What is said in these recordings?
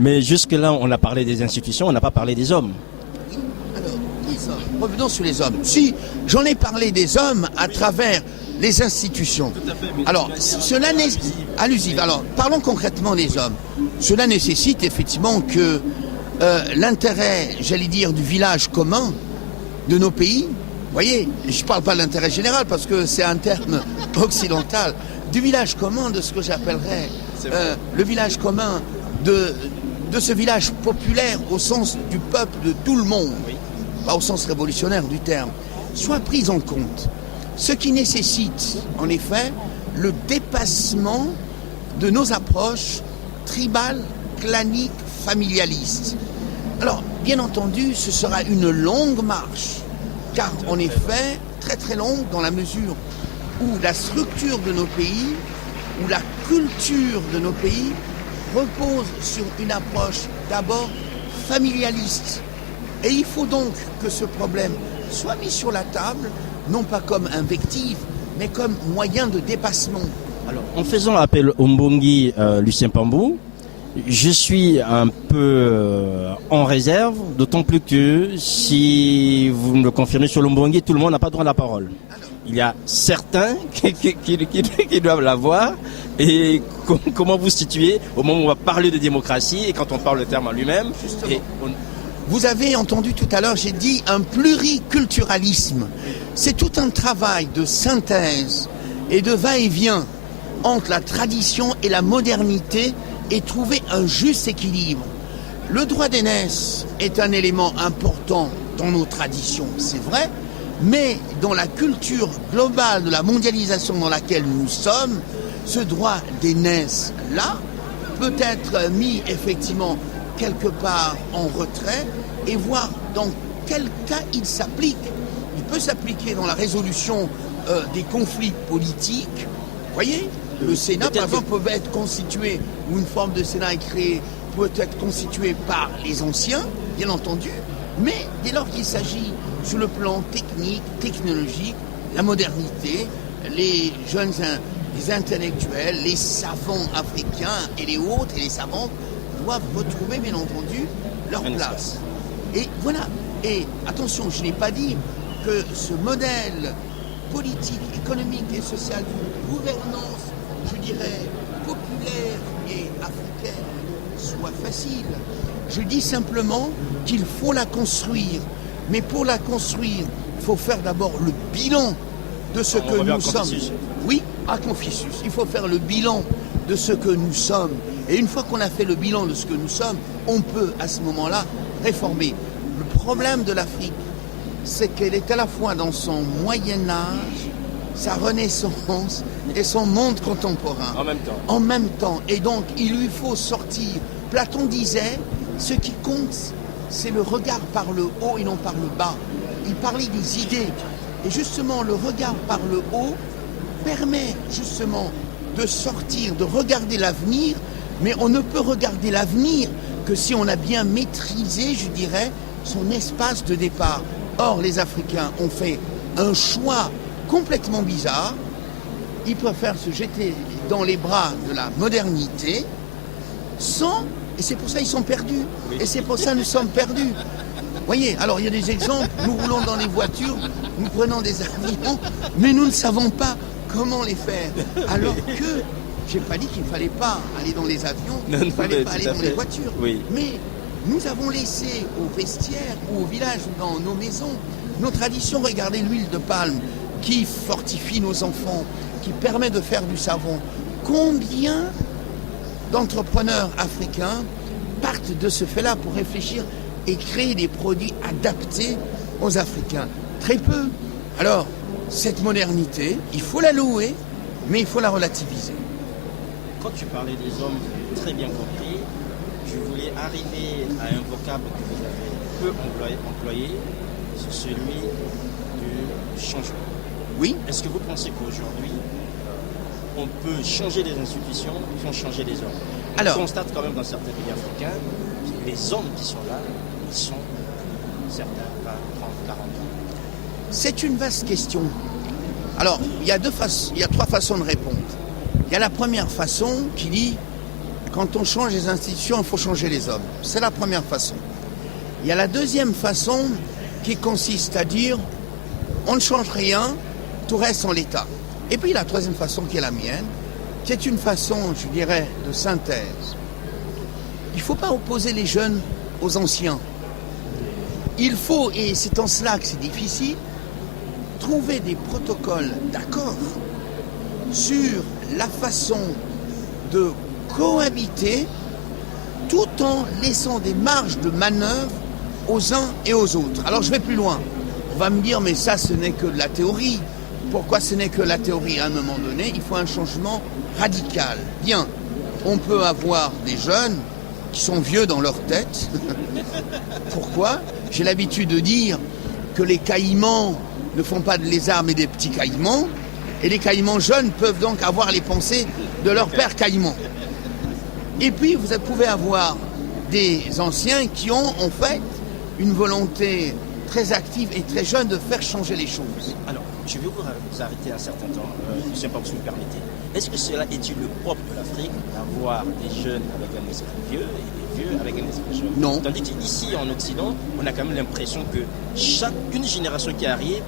Mais jusque-là, on a parlé des institutions, on n'a pas parlé des hommes. Alors, les hommes. Revenons sur les hommes. Si, j'en ai parlé des hommes à travers les institutions. Alors, cela nécessite... Allusive. Alors, parlons concrètement des hommes. Cela nécessite effectivement que l'intérêt, j'allais dire, du village commun de nos pays, vous voyez, je ne parle pas de l'intérêt général parce que c'est un terme occidental, du village commun de ce que j'appellerais le village commun de ce village populaire au sens du peuple, de tout le monde, pas au sens révolutionnaire du terme, soit pris en compte. Ce qui nécessite, en effet, le dépassement de nos approches tribales, claniques, familialistes. Alors, bien entendu, ce sera une longue marche, car en effet, très très longue dans la mesure où la structure de nos pays, où la culture de nos pays repose sur une approche d'abord familialiste. Et il faut donc que ce problème soit mis sur la table, non pas comme invective, mais comme moyen de dépassement. Alors, en faisant appel au Mbongi Lucien Pambou, je suis un peu en réserve, d'autant plus que si vous me le confirmez sur le Mbongi, tout le monde n'a pas droit à la parole. Il y a certains qui doivent l'avoir. Et comment vous situez au moment où on va parler de démocratie et quand on parle le terme en lui-même? Vous avez entendu tout à l'heure, j'ai dit un pluriculturalisme. C'est tout un travail de synthèse et de va-et-vient entre la tradition et la modernité et trouver un juste équilibre. Le droit d'aînesse est un élément important dans nos traditions, c'est vrai, mais dans la culture globale de la mondialisation dans laquelle nous sommes, ce droit d'aînesse-là peut être mis effectivement quelque part en retrait et voir dans quel cas il s'applique. Il peut s'appliquer dans la résolution des conflits politiques. Vous voyez, le Sénat, par exemple, peut être constitué, ou une forme de Sénat est créée, peut être constituée par les anciens, bien entendu, mais dès lors qu'il s'agit sur le plan technique, technologique, la modernité, les jeunes, les intellectuels, les savants africains et les autres, et les savantes, doivent retrouver, bien entendu, leur place. Et voilà. Et attention, je n'ai pas dit que ce modèle politique, économique et social d'une gouvernance, je dirais, populaire et africaine soit facile. Je dis simplement qu'il faut la construire. Mais pour la construire, il faut faire d'abord le bilan de ce que nous sommes. Oui, à Confucius. Il faut faire le bilan de ce que nous sommes. Et une fois qu'on a fait le bilan de ce que nous sommes, on peut à ce moment-là réformer. Le problème de l'Afrique, c'est qu'elle est à la fois dans son Moyen-Âge, sa Renaissance et son monde contemporain. En même temps. En même temps. Et donc, il lui faut sortir. Platon disait, ce qui compte, c'est le regard par le haut et non par le bas. Il parlait des idées. Et justement, le regard par le haut permet justement de sortir, de regarder l'avenir, mais on ne peut regarder l'avenir que si on a bien maîtrisé, je dirais, son espace de départ. Or, les Africains ont fait un choix complètement bizarre. Ils préfèrent se jeter dans les bras de la modernité sans... Et c'est pour ça qu'ils sont perdus. Oui. Et c'est pour ça que nous sommes perdus. Vous voyez, alors il y a des exemples. Nous roulons dans les voitures, nous prenons des avions, mais nous ne savons pas comment les faire. Alors que, je n'ai pas dit qu'il ne fallait pas aller dans les avions, il ne fallait pas aller dans les voitures. Oui. Mais nous avons laissé au vestiaire ou au village, dans nos maisons, nos traditions. Regardez l'huile de palme qui fortifie nos enfants, qui permet de faire du savon. Combien d'entrepreneurs africains partent de ce fait-là pour réfléchir et créer des produits adaptés aux Africains? Très peu. Alors, cette modernité, il faut la louer, mais il faut la relativiser. Quand tu parlais des hommes, très bien compris, je voulais arriver à un vocable que vous avez peu employé, c'est celui du changement. Oui. Est-ce que vous pensez qu'aujourd'hui, on peut changer les institutions sans changer les hommes? On constate quand même dans certains pays africains, les hommes qui sont là, ils sont certains 20, 30, 40 ans. C'est une vaste question. Alors, il y a trois façons de répondre. Il y a la première façon qui dit quand on change les institutions, il faut changer les hommes. C'est la première façon. Il y a la deuxième façon qui consiste à dire on ne change rien, tout reste en l'état. Et puis la troisième façon qui est la mienne, qui est une façon, je dirais, de synthèse. Il ne faut pas opposer les jeunes aux anciens. Il faut, et c'est en cela que c'est difficile, trouver des protocoles d'accord sur la façon de cohabiter tout en laissant des marges de manœuvre aux uns et aux autres. Alors je vais plus loin. On va me dire, mais ça, ce n'est que de la théorie. Pourquoi ce n'est que la théorie? À un moment donné, il faut un changement radical. Bien, on peut avoir des jeunes qui sont vieux dans leur tête. Pourquoi? J'ai l'habitude de dire que les caïmans ne font pas de lézards mais des petits caïmans. Et les caïmans jeunes peuvent donc avoir les pensées de leur père caïman. Et puis vous pouvez avoir des anciens qui ont en fait une volonté très active et très jeune de faire changer les choses. Alors, je vais vous arrêter un certain temps, je ne sais pas si vous me permettez. Est-ce que cela est-il le propre de l'Afrique d'avoir des jeunes avec un esprit vieux et des vieux avec un esprit jeune? Non. Tandis qu'ici, en Occident, on a quand même l'impression que une génération qui arrive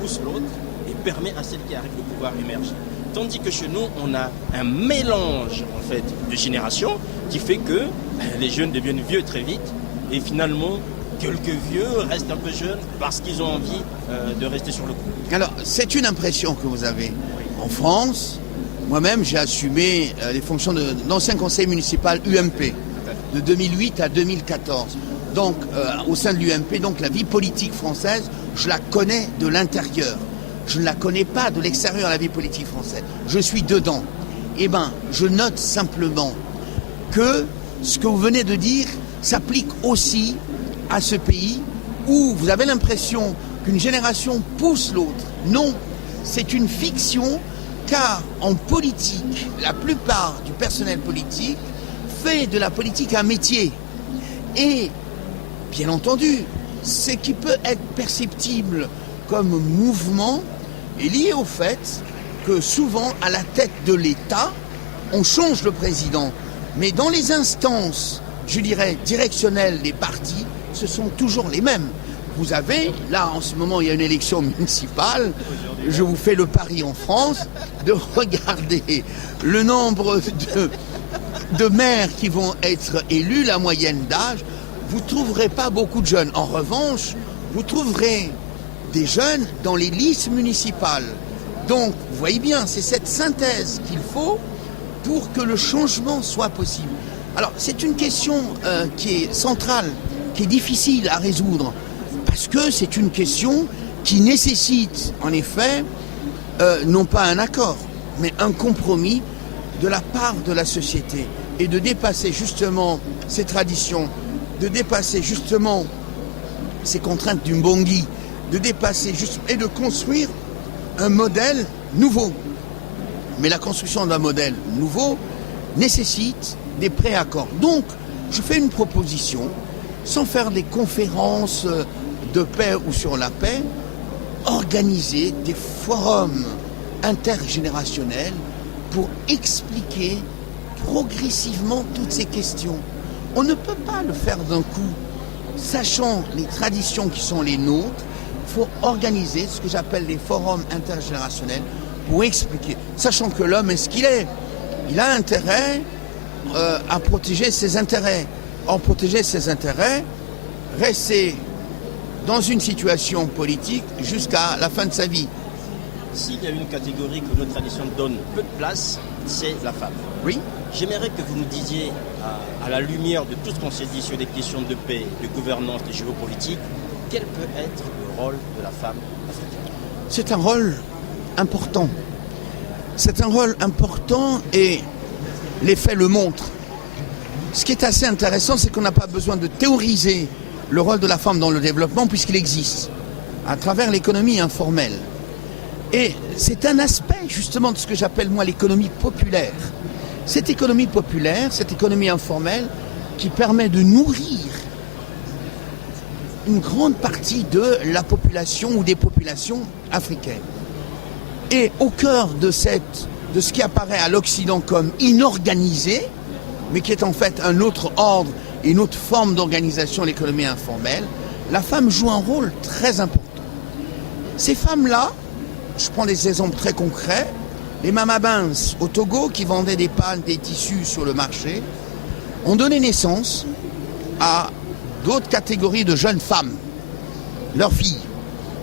pousse l'autre et permet à celle qui arrive de pouvoir émerger. Tandis que chez nous, on a un mélange en fait de générations qui fait que les jeunes deviennent vieux très vite et finalement quelques vieux restent un peu jeunes parce qu'ils ont envie de rester sur le coup. Alors, c'est une impression que vous avez. En France, moi-même, j'ai assumé les fonctions d'ancien conseiller municipal UMP de 2008 à 2014. Donc, au sein de l'UMP, donc la vie politique française, je la connais de l'intérieur. Je ne la connais pas de l'extérieur, la vie politique française. Je suis dedans. Eh bien, je note simplement que ce que vous venez de dire s'applique aussi à ce pays où vous avez l'impression qu'une génération pousse l'autre. Non, c'est une fiction, car en politique, la plupart du personnel politique fait de la politique un métier. Et, bien entendu, ce qui peut être perceptible comme mouvement est lié au fait que souvent, à la tête de l'État, on change le président. Mais dans les instances, je dirais, directionnelles des partis, ce sont toujours les mêmes. Vous avez, là en ce moment il y a une élection municipale, je vous fais le pari en France, de regarder le nombre de maires qui vont être élus, la moyenne d'âge, vous ne trouverez pas beaucoup de jeunes. En revanche, vous trouverez des jeunes dans les listes municipales. Donc, vous voyez bien, c'est cette synthèse qu'il faut pour que le changement soit possible. Alors, c'est une question qui est centrale, qui est difficile à résoudre, parce que c'est une question qui nécessite, en effet, non pas un accord, mais un compromis de la part de la société, et de dépasser justement ces traditions, de dépasser justement ces contraintes du Mbongi, de dépasser et de construire un modèle nouveau. Mais la construction d'un modèle nouveau nécessite des préaccords. Donc, je fais une proposition, sans faire des conférences de paix ou sur la paix, organiser des forums intergénérationnels pour expliquer progressivement toutes ces questions. On ne peut pas le faire d'un coup. Sachant les traditions qui sont les nôtres, il faut organiser ce que j'appelle les forums intergénérationnels pour expliquer. Sachant que l'homme est ce qu'il est. Il a intérêt à protéger ses intérêts. En protéger ses intérêts, rester dans une situation politique jusqu'à la fin de sa vie. S'il y a une catégorie que nos traditions donnent peu de place, c'est la femme. Oui. J'aimerais que vous nous disiez, à la lumière de tout ce qu'on s'est dit sur des questions de paix, de gouvernance, de géopolitique, quel peut être le rôle de la femme africaine? C'est un rôle important. C'est un rôle important et les faits le montrent. Ce qui est assez intéressant, c'est qu'on n'a pas besoin de théoriser le rôle de la femme dans le développement puisqu'il existe à travers l'économie informelle. Et c'est un aspect justement de ce que j'appelle moi l'économie populaire. Cette économie populaire, cette économie informelle qui permet de nourrir une grande partie de la population ou des populations africaines. Et au cœur de ce qui apparaît à l'Occident comme inorganisé, mais qui est en fait un autre ordre, une autre forme d'organisation de l'économie informelle, la femme joue un rôle très important. Ces femmes-là, je prends des exemples très concrets, les Mama Beans au Togo qui vendaient des pâles, des tissus sur le marché, ont donné naissance à d'autres catégories de jeunes femmes, leurs filles,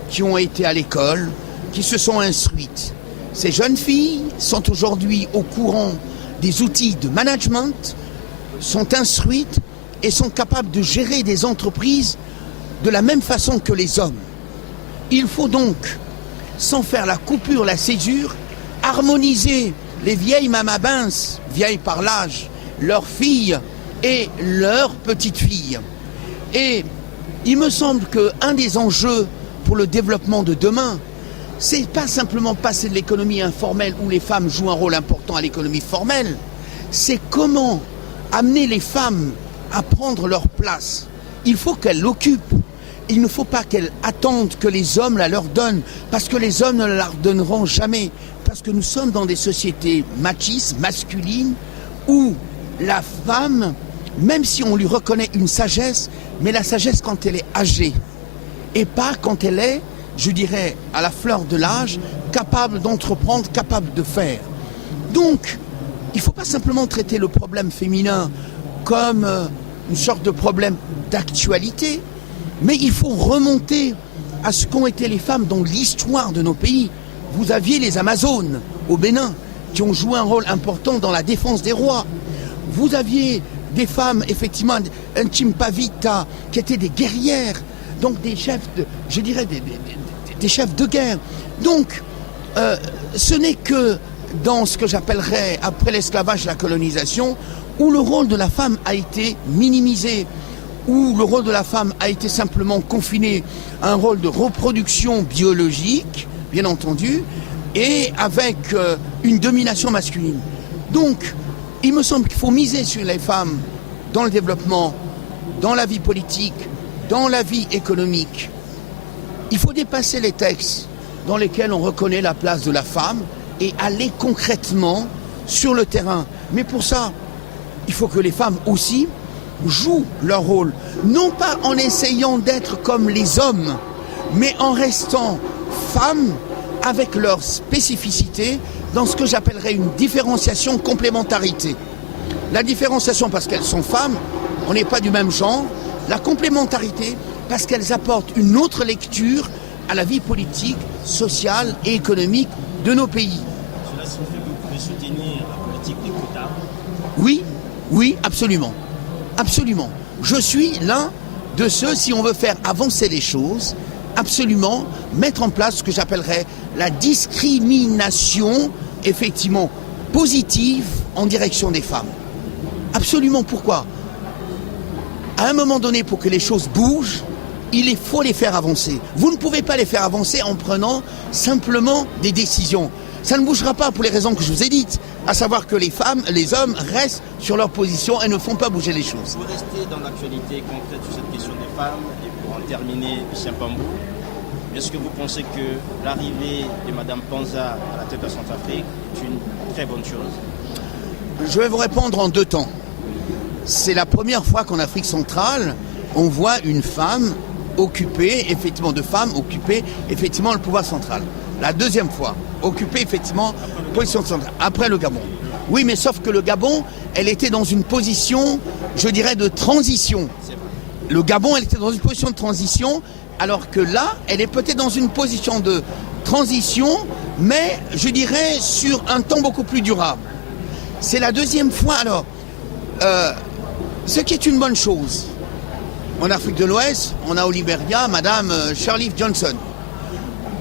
qui ont été à l'école, qui se sont instruites. Ces jeunes filles sont aujourd'hui au courant des outils de management, sont instruites et sont capables de gérer des entreprises de la même façon que les hommes. Il faut donc, sans faire la coupure, la césure, harmoniser les vieilles Mama Beans, vieilles par l'âge, leurs filles et leurs petites filles. Et il me semble qu'un des enjeux pour le développement de demain, c'est pas simplement passer de l'économie informelle où les femmes jouent un rôle important à l'économie formelle, c'est comment amener les femmes à prendre leur place. Il faut qu'elles l'occupent. Il ne faut pas qu'elles attendent que les hommes la leur donnent, parce que les hommes ne la leur donneront jamais. Parce que nous sommes dans des sociétés machistes, masculines, où la femme, même si on lui reconnaît une sagesse, mais la sagesse quand elle est âgée, et pas quand elle est, je dirais, à la fleur de l'âge, capable d'entreprendre, capable de faire. Donc, il ne faut pas simplement traiter le problème féminin comme une sorte de problème d'actualité, mais il faut remonter à ce qu'ont été les femmes dans l'histoire de nos pays. Vous aviez les Amazones au Bénin qui ont joué un rôle important dans la défense des rois. Vous aviez des femmes, effectivement, un Chimpavita, qui étaient des guerrières, donc des chefs de, je dirais, des chefs de guerre. Donc, ce n'est que dans ce que j'appellerais, après l'esclavage, la colonisation, où le rôle de la femme a été minimisé, où le rôle de la femme a été simplement confiné à un rôle de reproduction biologique, bien entendu, et avec une domination masculine. Donc, il me semble qu'il faut miser sur les femmes dans le développement, dans la vie politique, dans la vie économique. Il faut dépasser les textes dans lesquels on reconnaît la place de la femme et aller concrètement sur le terrain. Mais pour ça, il faut que les femmes aussi jouent leur rôle, non pas en essayant d'être comme les hommes, mais en restant femmes avec leur spécificité dans ce que j'appellerais une différenciation complémentarité. La différenciation parce qu'elles sont femmes, on n'est pas du même genre. La complémentarité parce qu'elles apportent une autre lecture à la vie politique, sociale et économique de nos pays. Cela signifie que vous pouvez soutenir la politique des quotas? Oui, oui, absolument. Absolument. Je suis l'un de ceux, si on veut faire avancer les choses, absolument mettre en place ce que j'appellerais la discrimination, effectivement, positive en direction des femmes. Absolument. Pourquoi ? À un moment donné, pour que les choses bougent, il faut les faire avancer. Vous ne pouvez pas les faire avancer en prenant simplement des décisions. Ça ne bougera pas pour les raisons que je vous ai dites, à savoir que les femmes, les hommes restent sur leur position et ne font pas bouger les choses. Vous restez dans l'actualité concrète sur cette question des femmes, et pour en terminer, Lucien Pambou, est-ce que vous pensez que l'arrivée de Mme Panza à la tête de Centrafrique est une très bonne chose? Je vais vous répondre en deux temps. C'est la première fois qu'en Afrique centrale, on voit une femme occuper, effectivement, le pouvoir central. La deuxième fois, occuper effectivement position centrale, après le Gabon. Oui, mais sauf que le Gabon, elle était dans une position, je dirais, de transition. Le Gabon, elle était dans une position de transition, alors que là, elle est peut-être dans une position de transition, mais je dirais sur un temps beaucoup plus durable. C'est la deuxième fois, alors, ce qui est une bonne chose. En Afrique de l'Ouest, on a au Libéria Madame Shirley Johnson.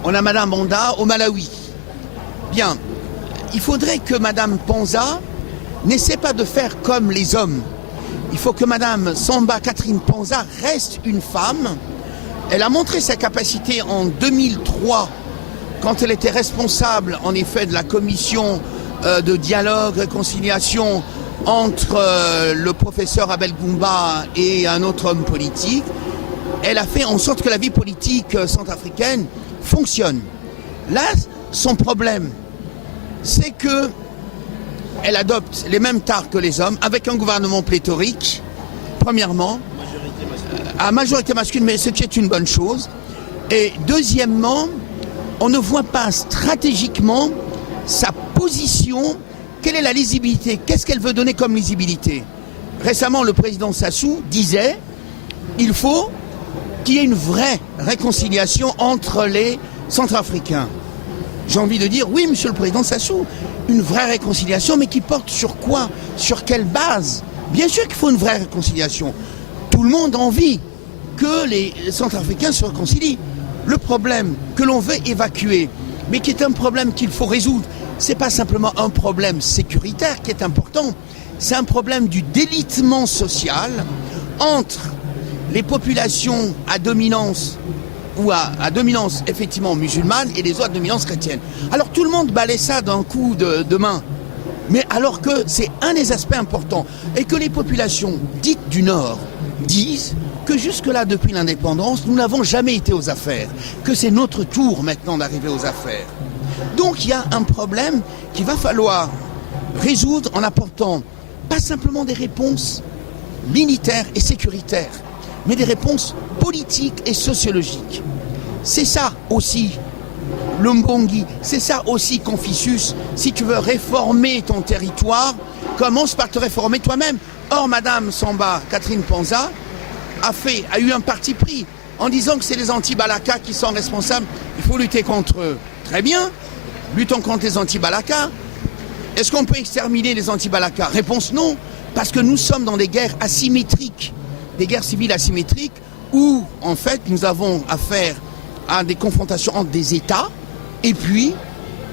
On a Madame Banda au Malawi. Bien, il faudrait que Madame Panza n'essaie pas de faire comme les hommes. Il faut que Madame Samba Catherine Panza reste une femme. Elle a montré sa capacité en 2003, quand elle était responsable, en effet, de la commission de dialogue, réconciliation entre le professeur Abel Goumba et un autre homme politique. Elle a fait en sorte que la vie politique centrafricaine fonctionne. Là, son problème, c'est que elle adopte les mêmes tares que les hommes, avec un gouvernement pléthorique, premièrement, à majorité masculine, mais ce qui est une bonne chose. Et deuxièmement, on ne voit pas stratégiquement sa position. Quelle est la lisibilité? Qu'est-ce qu'elle veut donner comme lisibilité? Récemment, le président Sassou disait il faut qu'il y ait une vraie réconciliation entre les Centrafricains. J'ai envie de dire oui, monsieur le président Sassou, une vraie réconciliation, mais qui porte sur quoi? Sur quelle base? Bien sûr qu'il faut une vraie réconciliation. Tout le monde a envie que les Centrafricains se réconcilient. Le problème que l'on veut évacuer, mais qui est un problème qu'il faut résoudre, ce n'est pas simplement un problème sécuritaire qui est important, c'est un problème du délitement social entre les populations à dominance ou à dominance effectivement musulmane et les autres dominances chrétiennes. Alors tout le monde balaie ça d'un coup de main, mais alors que c'est un des aspects importants et que les populations dites du Nord disent que jusque-là, depuis l'indépendance, nous n'avons jamais été aux affaires, que c'est notre tour maintenant d'arriver aux affaires. Donc il y a un problème qu'il va falloir résoudre en apportant pas simplement des réponses militaires et sécuritaires, mais des réponses politiques et sociologiques. C'est ça aussi le Mbongi, c'est ça aussi Confucius. Si tu veux réformer ton territoire, commence par te réformer toi-même. Or, Madame Samba, Catherine Ponza, a eu un parti pris en disant que c'est les anti-Balaka qui sont responsables. Il faut lutter contre eux. Très bien, luttons contre les anti-Balaka. Est-ce qu'on peut exterminer les anti-Balaka? Réponse non, parce que nous sommes dans des guerres asymétriques, des guerres civiles asymétriques, où en fait nous avons affaire à des confrontations entre des États et puis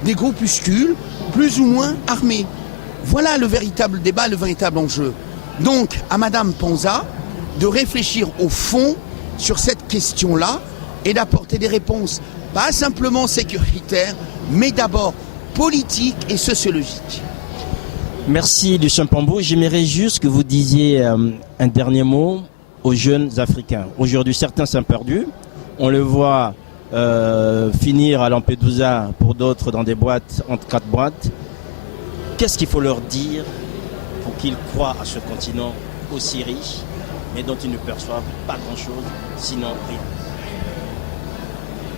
des groupuscules plus ou moins armés. Voilà le véritable débat, le véritable enjeu. Donc à Madame Ponza de réfléchir au fond sur cette question-là et d'apporter des réponses pas simplement sécuritaires, mais d'abord politiques et sociologiques. Merci Lucien Pambou. J'aimerais juste que vous disiez un dernier mot aux jeunes Africains. Aujourd'hui, certains sont perdus. On le voit finir à Lampedusa, pour d'autres dans des boîtes, entre 4 boîtes. Qu'est-ce qu'il faut leur dire pour qu'ils croient à ce continent aussi riche, mais dont ils ne perçoivent pas grand-chose, sinon rien?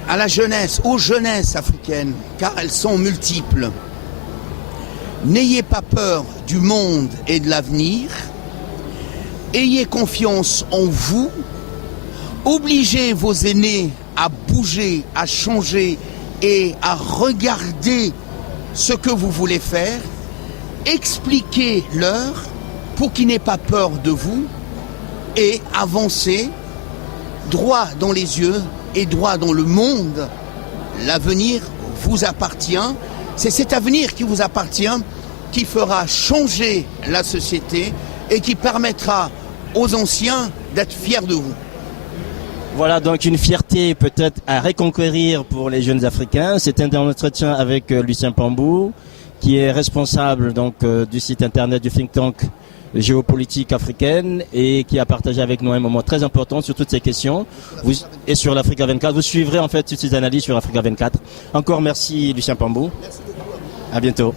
À la jeunesse, aux jeunesses africaines, car elles sont multiples. N'ayez pas peur du monde et de l'avenir. Ayez confiance en vous. Obligez vos aînés à bouger, à changer et à regarder ce que vous voulez faire. Expliquez-leur pour qu'ils n'aient pas peur de vous et avancez droit dans les yeux et droit dans le monde. L'avenir vous appartient. C'est cet avenir qui vous appartient qui fera changer la société et qui permettra aux anciens d'être fiers de vous. Voilà donc une fierté peut-être à reconquérir pour les jeunes Africains. C'est un entretien avec Lucien Pambou, qui est responsable donc du site internet du think tank géopolitique africaine et qui a partagé avec nous un moment très important sur toutes ces questions et sur l'Africa 24. Vous suivrez en fait toutes ces analyses sur Africa 24. Encore merci Lucien Pambou. À bientôt.